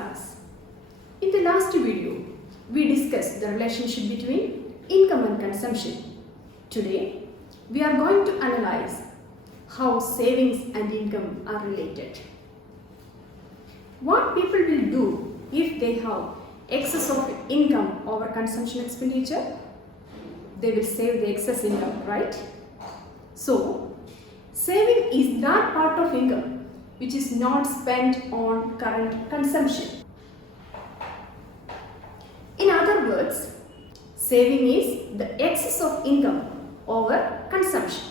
class. In the last video, we discussed the relationship between income and consumption. Today, we are going to analyze how savings and income are related. What people will do if they have excess of income over consumption expenditure? They will save the excess income, right? So, saving is that part of income which is not spent on current consumption. In other words, saving is the excess of income over consumption.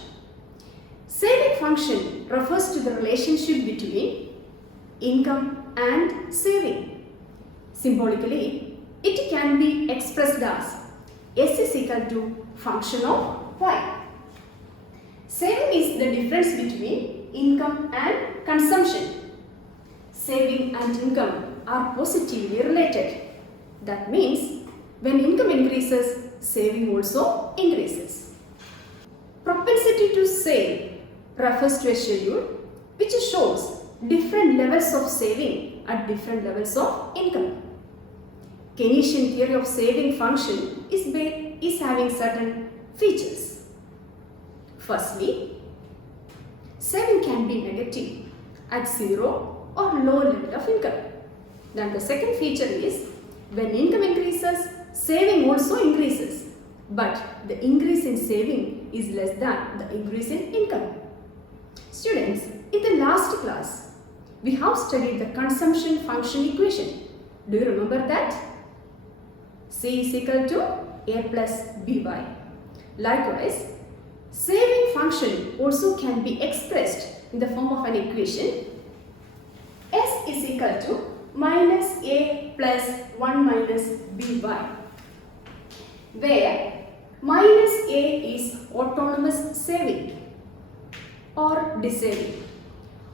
Saving function refers to the relationship between income and saving. Symbolically, it can be expressed as S is equal to function of Y. Saving is the difference between income and consumption. Saving and income are positively related. That means when income increases, saving also increases. Propensity to save refers to a schedule which shows different levels of saving at different levels of income. Keynesian theory of saving function is having certain features. Firstly, saving can be negative at zero or low level of income. Then the second feature is when income increases, saving also increases. But the increase in saving is less than the increase in income. Students, in the last class, we have studied the consumption function equation. Do you remember that? C is equal to A plus BY. Likewise, saving function also can be expressed in the form of an equation. S is equal to minus A plus 1 minus BY, where minus A is autonomous saving or dissaving.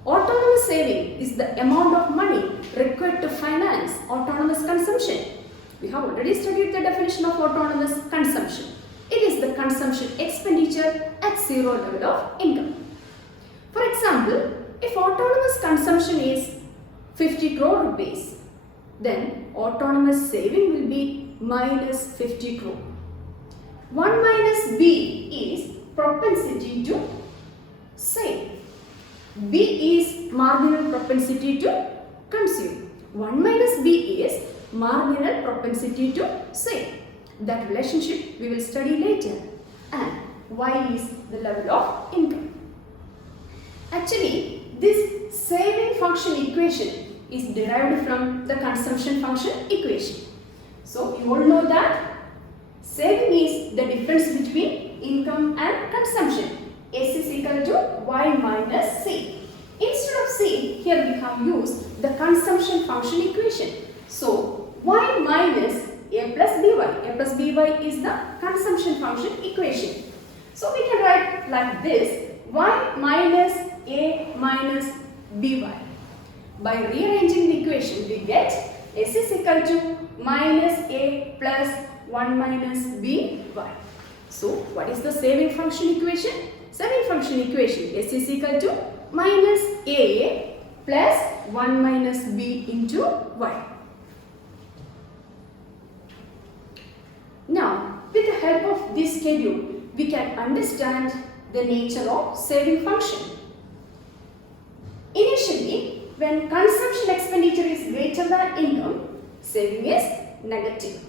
Autonomous saving is the amount of money required to finance autonomous consumption. We have already studied the definition of autonomous consumption. It is the consumption expenditure at zero level of income. For example, if autonomous consumption is 50 crore rupees, then autonomous saving will be minus 50 crore. 1 minus B is propensity to save. B is marginal propensity to consume. 1 minus B is marginal propensity to save. That relationship we will study later. And Y is the level of income. Actually, this saving function equation is derived from the consumption function equation. So, you all know that saving is the difference between income and consumption. S is equal to Y minus C. Instead of C, here we have used the consumption function equation. So, Y minus A plus BY. A plus BY is the consumption function equation. So, we can write like this: Y minus A minus BY. By rearranging the equation, we get S is equal to minus A plus 1 minus BY. So, what is the saving function equation? Saving function equation, S is equal to minus A plus 1 minus B into Y. Now, with the help of this schedule, we can understand the nature of saving function. Initially, when consumption expenditure is greater than income, saving is negative.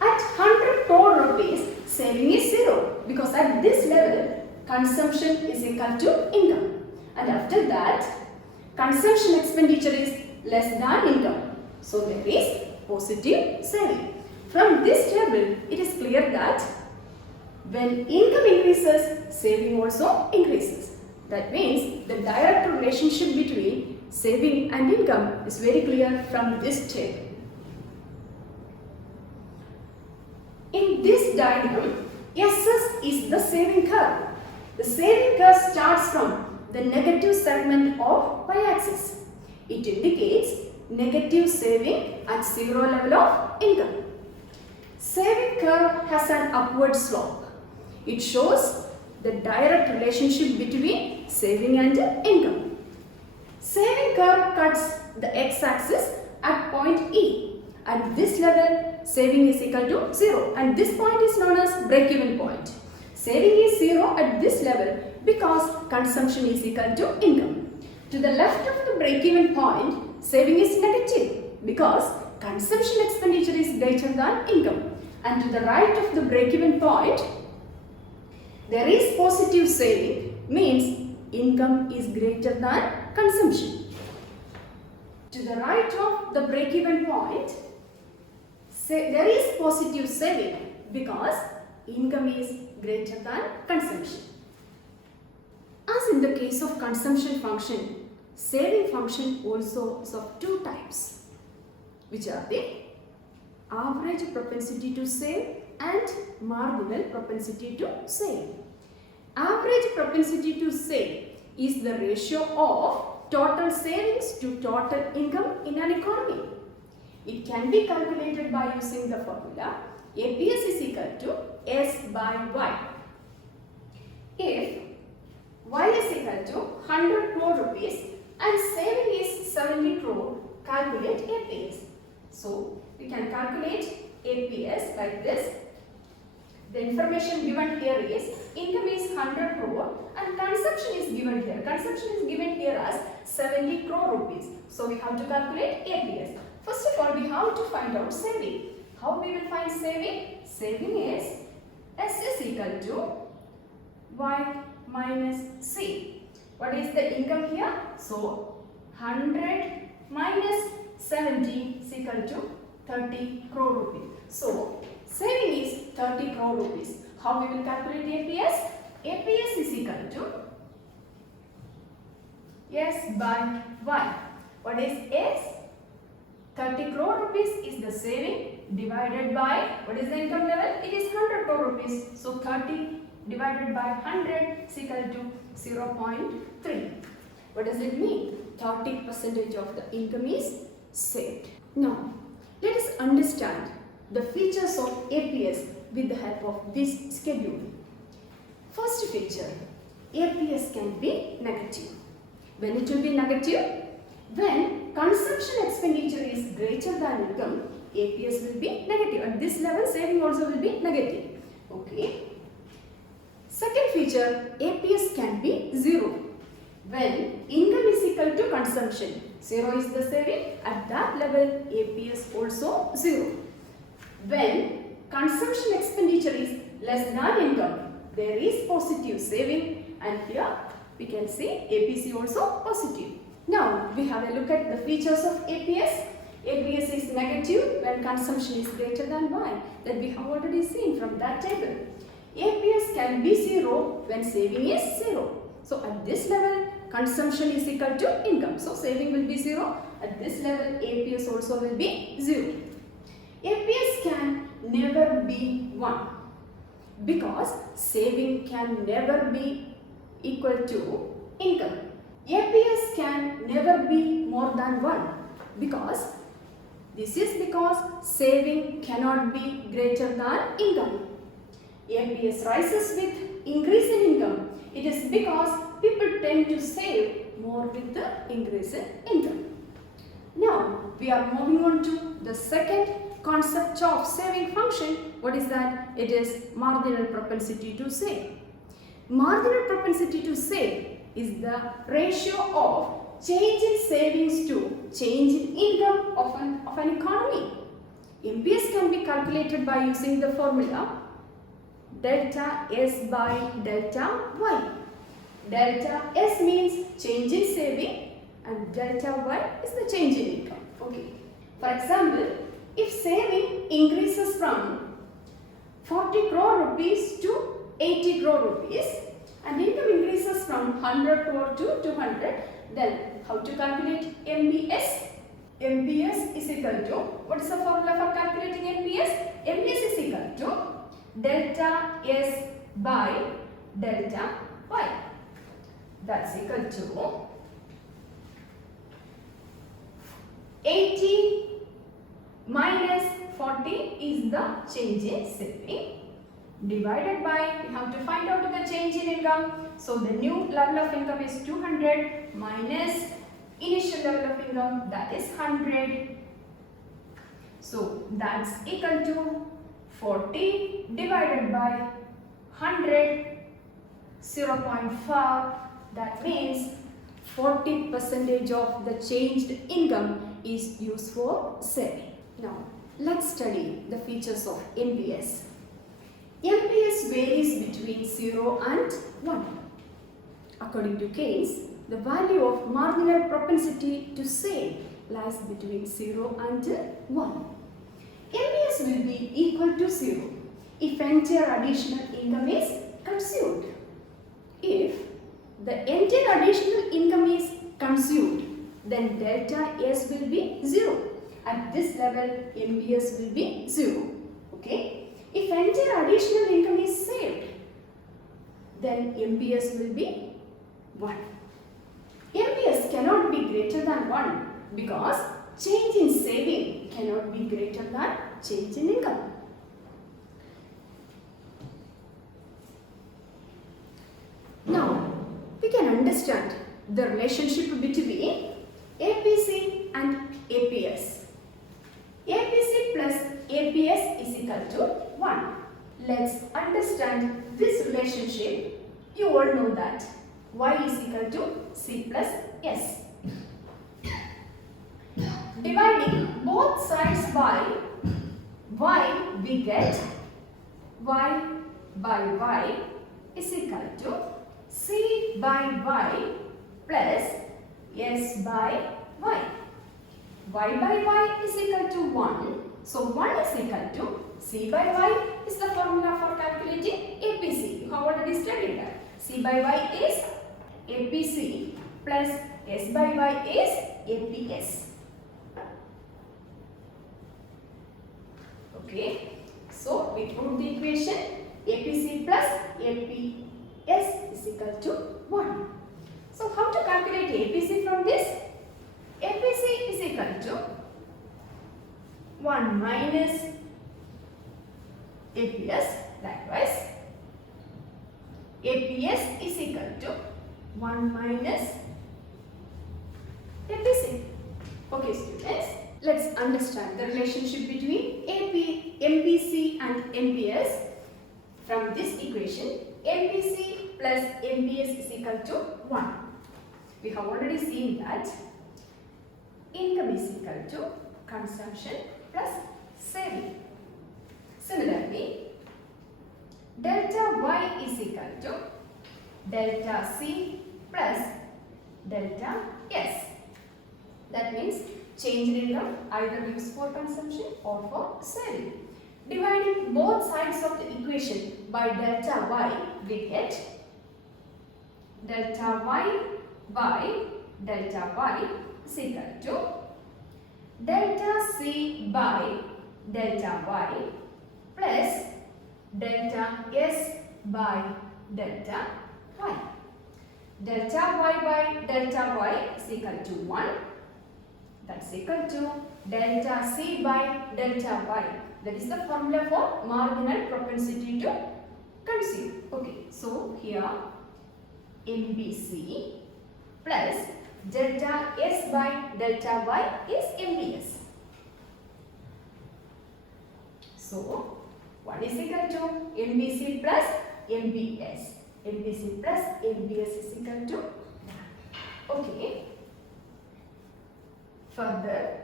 At 100 crore rupees, saving is 0 because at this level, consumption is equal to income. And after that, consumption expenditure is less than income. So, there is positive saving. From this table, it is clear that when income increases, saving also increases. That means the direct relationship between saving and income is very clear from this table. In this diagram, SS is the saving curve. The saving curve starts from the negative segment of y-axis. It indicates negative saving at zero level of income. Saving curve has an upward slope. It shows the direct relationship between saving and income. Saving curve cuts the x-axis at point E. At this level, saving is equal to 0 and this point is known as break-even point. Saving is 0 at this level because consumption is equal to income. To the left of the break-even point, saving is negative because consumption expenditure is greater than income. And to the right of the break-even point, there is positive saving, means income is greater than consumption. To the right of the break-even point, there is positive saving because income is greater than consumption. As in the case of consumption function, saving function also is of two types, which are the average propensity to save and marginal propensity to save. Average propensity to save is the ratio of total savings to total income in an economy. It can be calculated by using the formula APS is equal to S by Y. If Y is equal to 100 crore rupees and saving is 70 crore, calculate APS. So, we can calculate APS like this. The information given here is income is 100 crore and consumption is given here. Consumption is given here as 70 crore rupees. So, we have to calculate APS. First of all, we have to find out saving. How we will find saving? Saving is S is equal to Y minus C. What is the income here? So, 100 minus 70 is equal to 30 crore rupees. So, saving is 30 crore rupees. How we will calculate APS? APS is equal to S by Y. What is S? 30 crore rupees is the saving divided by, what is the income level? It is 100 crore rupees. So, 30 divided by 100 is equal to 0.3. What does it mean? 30% of the income is saved. Now, let us understand the features of APS with the help of this schedule. First feature, APS can be negative. When it will be negative? When consumption expenditure is greater than income, APS will be negative. At this level, saving also will be negative. Okay. Second feature, APS can be 0. When income is equal to consumption, 0 is the saving, at that level APS also 0. When consumption expenditure is less than income, there is positive saving and here we can see APC also positive. Now we have a look at the features of APS. APS is negative when consumption is greater than Y, that we have already seen from that table. APS can be 0 when saving is 0. So at this level, consumption is equal to income. So saving will be 0. At this level, APS also will be 0. APS can never be 1 because saving can never be equal to income. APS can never be more than 1 because this is because saving cannot be greater than income. APS rises with increase in income. It is because people tend to save more with the increase in income. Now we are moving on to the second concept of saving function. What is that? It is marginal propensity to save. Marginal propensity to save is the ratio of change in savings to change in income of an economy. MPS can be calculated by using the formula delta S by delta Y. Delta S means change in saving and delta Y is the change in income. Okay. For example, if saving increases from 40 crore rupees to 80 crore rupees and income increases from 100 crore to 200, then how to calculate MPS? MPS is equal to, what is the formula for calculating MPS? MPS is equal to delta S by delta Y. That's equal to 80 minus 40 is the change in saving divided by, we have to find out the change in income. So the new level of income is 200 minus initial level of income, that is 100, So that's equal to 40 divided by 100, 0.5. That means 40% of the changed income is used for saving. Now let's study the features of NPS. NPS varies between 0 and 1. According to Keynes, the value of marginal propensity to save lies between 0 and 1. NPS will be equal to 0 if entire additional income is consumed. If the entire additional income is consumed, then delta S will be 0. At this level, NPS will be 0. Okay? If entire additional income is saved, then NPS will be 1. NPS cannot be greater than 1 because change in saving cannot be greater than change in income. Now, we can understand the relationship between APC and APS. APC plus APS is equal to 1. Let's understand this relationship. You all know that Y is equal to C plus S. Dividing both sides by Y, we get Y by Y is equal to C by Y plus S by Y. Y by Y is equal to 1. So 1 is equal to C by Y is the formula for calculating APC. You have already studied that. C by Y is APC plus S by Y is APS. Okay. So we put the equation APC plus APS is equal to 1. So how to calculate APC from this? APC is equal to 1 minus APS. Likewise, APS is equal to 1 minus APC. Okay students, let's understand the relationship between MPC and MPS. From this equation, MPC plus MPS is equal to 1. We have already seen that income is equal to consumption plus saving. Similarly, delta Y is equal to delta C plus delta S. That means change in income either used for consumption or for saving. Dividing both sides of the equation by delta Y, we get delta Y by delta Y is equal to delta C by delta Y plus delta S by delta Y. Delta Y by delta Y is equal to 1. That's equal to delta C by delta Y. That is the formula for marginal propensity to consume. Okay, so here MBC plus delta S by delta Y is MBS. So, what is equal to MBC plus MBS? MBC plus MBS is equal to 1. Okay. Further,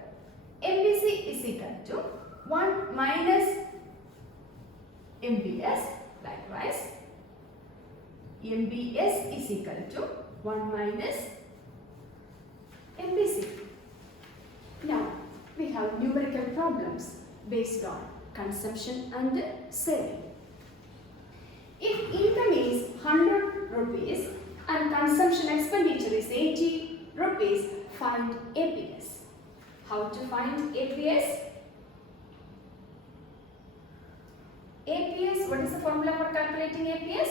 MBC is equal to 1 minus MBS. Likewise, MBS is equal to 1 minus MBC. Now, we have numerical problems based on consumption and saving. If income is 100 rupees and consumption expenditure is 80 rupees, find APS. How to find APS? APS, what is the formula for calculating APS?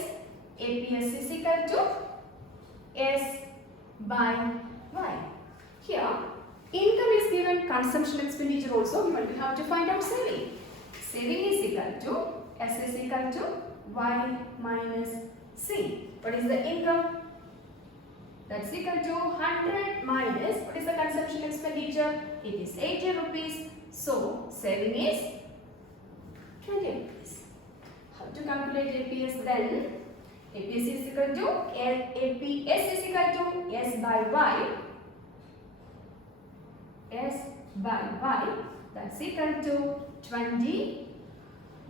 APS is equal to S by Y. Here, income is given, consumption expenditure also given. We have to find out saving. Saving is equal to S is equal to Y minus C. What is the income? That's equal to 100 minus, what is the consumption expenditure? It is 80 rupees. So So saving is 20 rupees. How to calculate APS then? APS is equal to S by Y. S by Y, that's equal to 20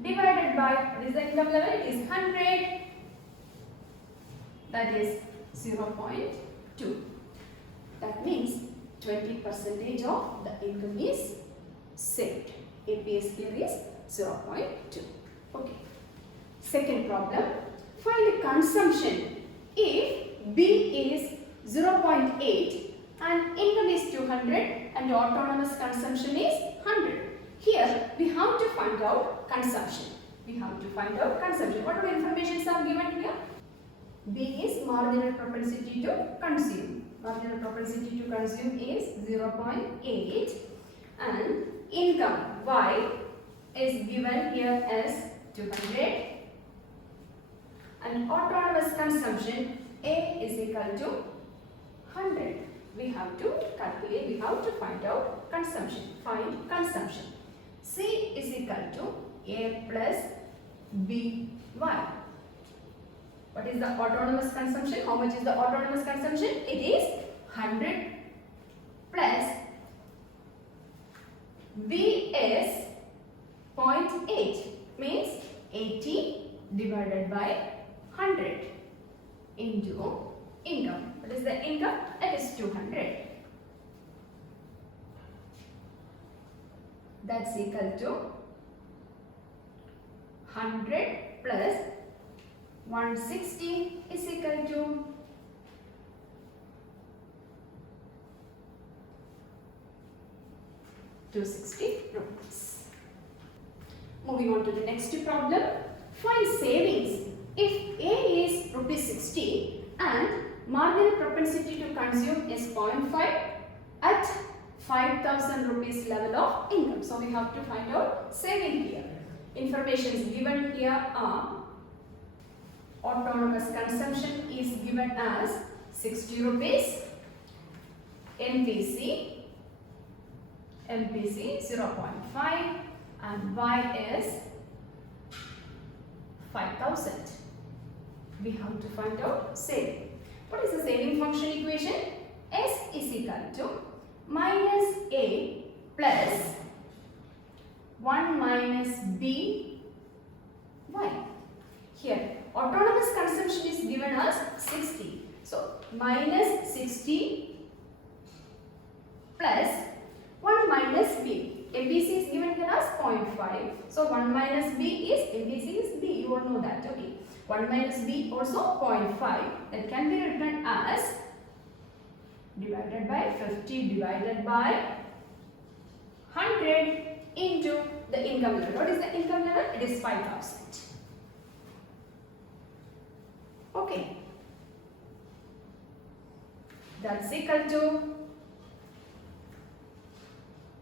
divided by, what is the income level? It is 100. That is 0.2. That means 20% of the income is saved. APS here is 0.2. Okay. Second problem. Find the consumption if B is 0.8 and income is 200 and autonomous consumption is 100. Here we have to find out consumption. What are the informations are given here? B is marginal propensity to consume. Marginal propensity to consume is 0.8 and income Y is given here as 200 and autonomous consumption A is equal to 100. We have to calculate, we have to find out consumption. Find consumption. C is equal to A plus BY. What is the autonomous consumption? How much is the autonomous consumption? It is 100 plus B is 0.8 means 80 divided by 100 into income. What is the income? It is 200. That's equal to 100 plus 160 is equal to 260 rupees. Moving on to the next problem. Find savings if A is rupees 60 and marginal propensity to consume is 0.5 at 5,000 rupees level of income. So we have to find out saving here. Informations given here are autonomous consumption is given as 60 rupees, MPC 0.5 and Y is 5,000. We have to find out saving. What is the saving function equation? S is equal to minus A plus 1 minus B Y. Here autonomous consumption is given as 60. So minus 60 plus 1 minus B. MPC is given here as 0.5. So 1 minus B is, MPC is B. You all know that. Okay. 1 minus B also 0.5. That can be written as divided by 50 divided by 100 into the income level. What is the income level? It is 5,000. Okay. That's equal to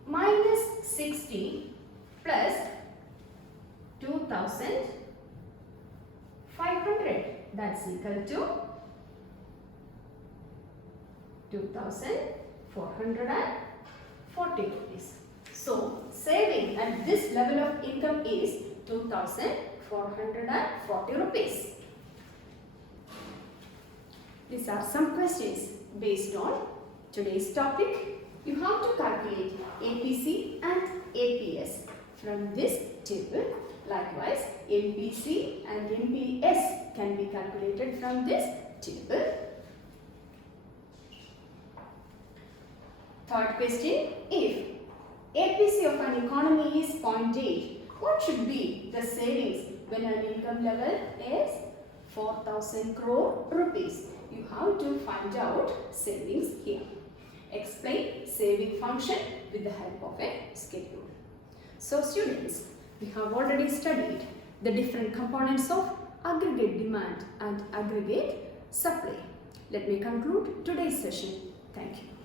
minus 60 plus 2,500. That's equal to 2,440 rupees. So saving at this level of income is 2,440 rupees. These are some questions based on today's topic. You have to calculate APC and APS from this table. Likewise, MPC and MPS can be calculated from this table. Third question, if APC of an economy is 0.8, what should be the savings when an income level is 4,000 crore rupees? You have to find out savings here. Explain saving function with the help of a schedule. So students, we have already studied the different components of aggregate demand and aggregate supply. Let me conclude today's session. Thank you.